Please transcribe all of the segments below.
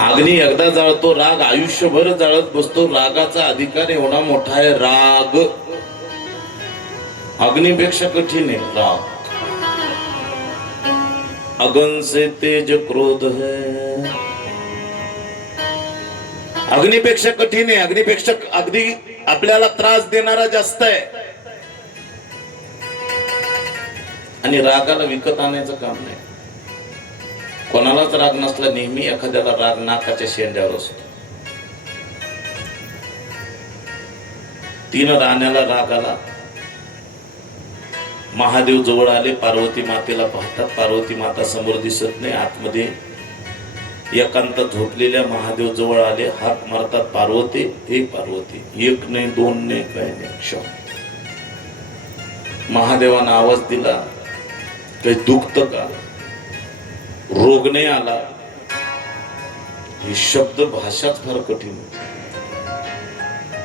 अग्नी एकदा जाळतो, राग आयुष्यभर जाळत बसतो. रागाचा अधिकार एवढा मोठा आहे. राग अग्निपेक्षा कठीण आहे. राग अगन से तेज क्रोध है. अग्निपेक्षा कठीण आहे. अग्निपेक्षा अगदी आपल्याला त्रास देणारा जास्त आहे. आणि रागाला विकत आणायचं काम नाही. कोणालाच राग नसला, नेहमी एखाद्याला राग नाकाच्या शेंड्यावर असतो. 3 राण्याला राग आला. महादेव जवळ आले. पार्वती मातेला पाहतात. पार्वती माता समोर दिसत नाही. आतमध्ये एकांतात झोपलेल्या महादेव जवळ आले. हाक मारतात, पार्वती, हे पार्वती. 1 नाही 2 नाही, काय नाही, क्षण. महादेवानं आवाज दिला, काही दुखतं का? रोग नाही आला? ही शब्द भाषाच फार कठीण होती.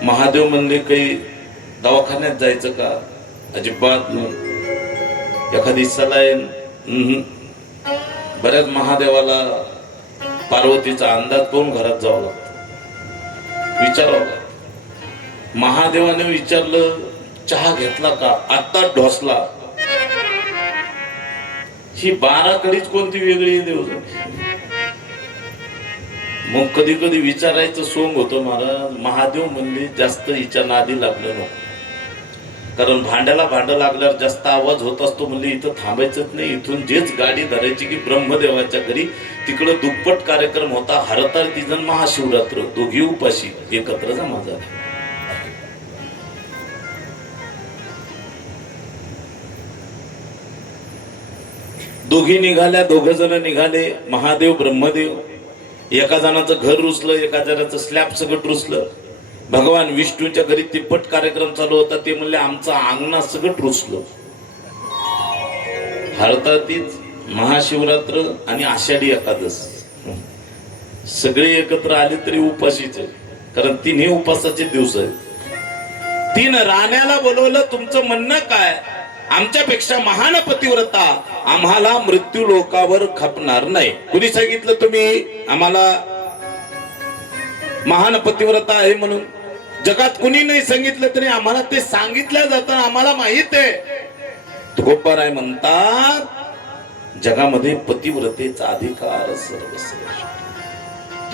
महादेव म्हणले, काही दवाखान्यात जायचं का? अजिबात नाही. एखादी सलाईन? बऱ्याच महादेवाला पार्वतीचा अंदाज करून घरात जावं लागतं, विचारावं लागतं. महादेवाने विचारलं, चहा घेतला का? आत्ता ढोसला. ही 12 कडीच कोणती वेगळी देव. मग कधी कधी विचारायचं सोंग होतं, महाराज महादेव म्हणले जास्त हिच्या नादी लागलं नको, कारण भांड्याला भांडं लागल्यावर जास्त आवाज होत असतो. म्हणजे इथं थांबायचंच नाही. इथून जेच गाडी धरायची की ब्रह्मदेवाच्या घरी. तिकडं दुप्पट कार्यक्रम होता. हरताळ तिजन महाशिवरात्र, दोघी उपाशी एकत्र जमा झाले. दोघी निघाल्या, 2 जण निघाले. महादेव ब्रह्मदेव. एका जणाचं घर रुसलं, एका जणाचं स्लॅब सगळं रुसलं. भगवान विष्णूच्या घरी तिप्पट कार्यक्रम चालू होता. ते म्हणले, आमचं अंगणा सगळं रुसलं. हरताळीज, महाशिवरात्र आणि आषाढी एकादश सगळे एकत्र आले तरी उपाशीच, कारण 3 उपासाचे दिवस आहेत. 3 राण्याला बोलवलं, तुमचं म्हणणं काय? आमच्यापेक्षा महान पतिव्रता आम्हाला मृत्यू लोकावर खपणार नाही. कुणी सांगितलं तुम्ही आम्हाला महान पतिव्रता आहे म्हणून? जगात कुणी नाही सांगितलं तरी आम्हाला ते सांगितलं जातं, आम्हाला माहित आहे. तुकोबाराय म्हणतात, जगामध्ये पतिव्रतेचा अधिकार सर्वश्रेष्ठ.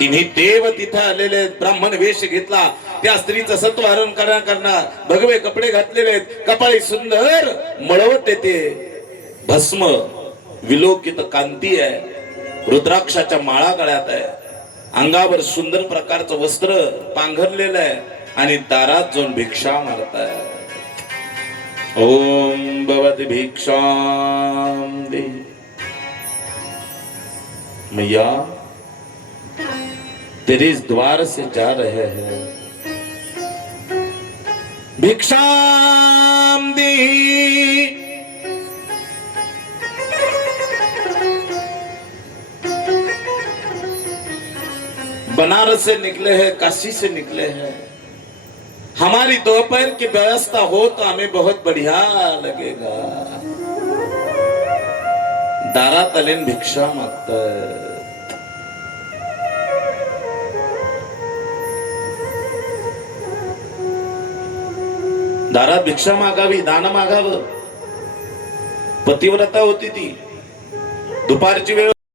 3 देव तिथं आलेले. ब्राह्मण वेश घेतला, त्या स्त्रीचं सत्वहरण करणार. भगवे कपडे घातलेले आहेत. कपाळी सुंदर मळवट येते. भस्म विलोकित कांती आहे. रुद्राक्षाच्या माळा गळ्यात आहे. अंगावर सुंदर प्रकारचं वस्त्र पांघरलेलं आहे. आणि दारात जाऊन भिक्षा मारताय. ओम भवति भिक्षाम दे. मैया तेरे इस द्वार से जा रहे हैं, भिक्षाम दे. बनारस से निकले हैं, काशी से निकले हैं. हमारी दोपहर की व्यवस्था हो तो हमें बहुत बढ़िया लगेगा. दारात आलेन भिक्षा मागताय. दारात भिक्षा मागावी, दान मागावं. पतिव्रता होती ती. दुपारची वेळ